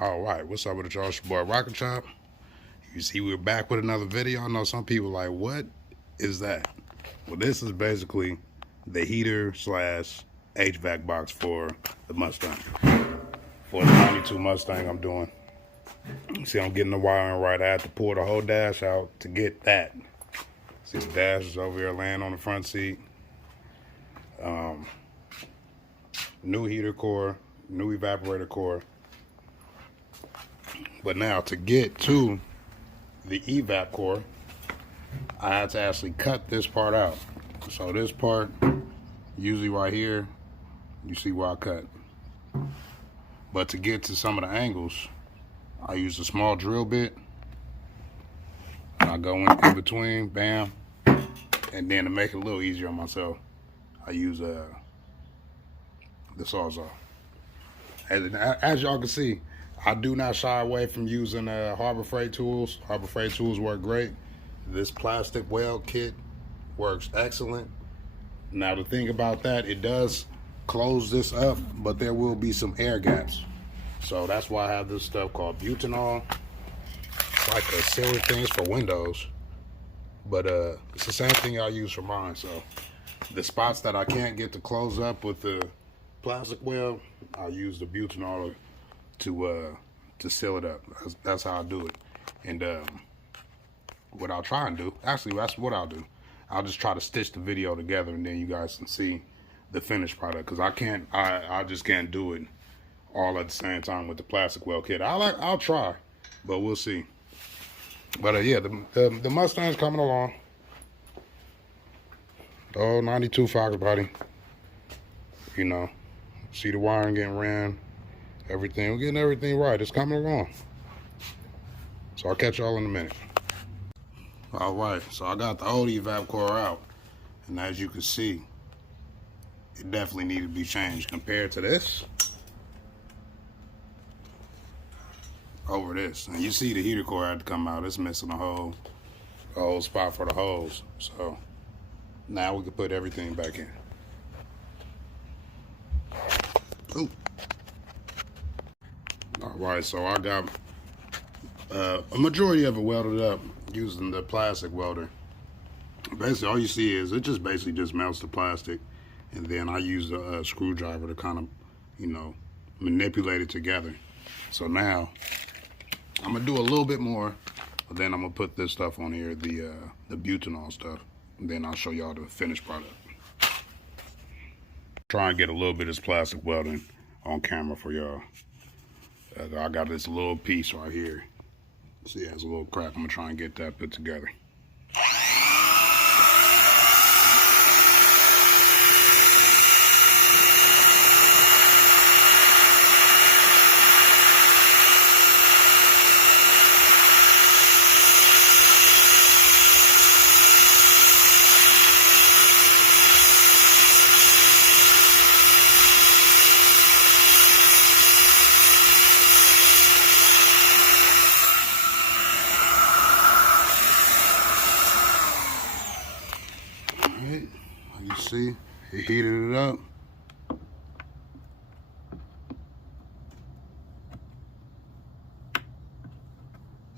All right, what's up with it, y'all? It's your boy Rocknchop. You see, we're back with another video. I know some people like, what is that? Well, this is basically the heater slash HVAC box for the Mustang. For the 92 Mustang I'm doing. See, I'm getting the wiring right. I had to pull the whole dash out to get that. See, the dash is over here laying on the front seat. New heater core, new evaporator core. But now to get to the evap core, I had to actually cut this part out. So this part, usually right here, you see where I cut. But to get to some of the angles, I use a small drill bit. I go in between, bam. And then to make it a little easier on myself, I use the Sawzall. As y'all can see, I do not shy away from using Harbor Freight tools. Harbor Freight tools work great. This plastic weld kit works excellent. Now the thing about that, it does close this up, but there will be some air gaps. So that's why I have this stuff called butanol. It's like a silly thing for windows, but it's the same thing I use for mine. So the spots that I can't get to close up with the plastic weld, I'll use the butanol to seal it up. That's how I do it. And what I'll try and do, actually that's what I'll do. I'll just try to stitch the video together and then you guys can see the finished product, because I just can't do it all at the same time with the plastic weld kit. I'll try, but we'll see. But yeah, the Mustang's coming along. Oh, 92 Foxbody. You know, see the wiring getting ran, everything. We're getting everything right. It's coming along. So I'll catch y'all in a minute. All right, so I got the old evap core out, and as you can see, it definitely needed to be changed compared to this. Over this, and you see the heater core had to come out. It's missing a whole spot for the hose. So now we can put everything back in. Ooh. All right, so I got a majority of it welded up using the plastic welder. Basically, all you see is it just basically just melts the plastic, and then I use a screwdriver to kind of, you know, manipulate it together. So now I'm gonna do a little bit more, but then I'm gonna put this stuff on here, the butanol stuff, and then I'll show y'all the finished product. Try and get a little bit of this plastic welding on camera for y'all. I got this little piece right here. See, it has a little crack. I'm gonna try and get that put together. Like you see, it heated it up. I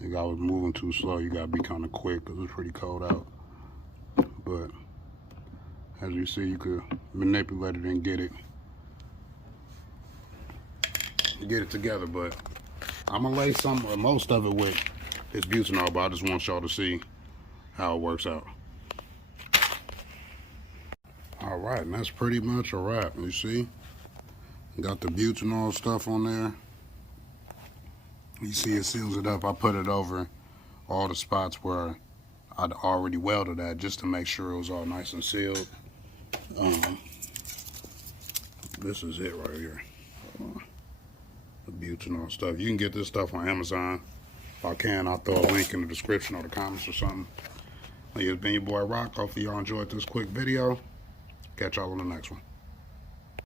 think I was moving too slow. You gotta be kind of quick because it's pretty cold out. But as you see, you could manipulate it and get it together. But I'm gonna lay most of it with this butanol, but I just want y'all to see how it works out. All right, and that's pretty much a wrap. You see, got the butanol stuff on there. You see it seals it up. I put it over all the spots where I'd already welded at just to make sure it was all nice and sealed. This is it right here. The butanol stuff. You can get this stuff on Amazon. If I can, I'll throw a link in the description or the comments or something. It's been your boy Rock. Hopefully y'all enjoyed this quick video. Catch y'all on the next one.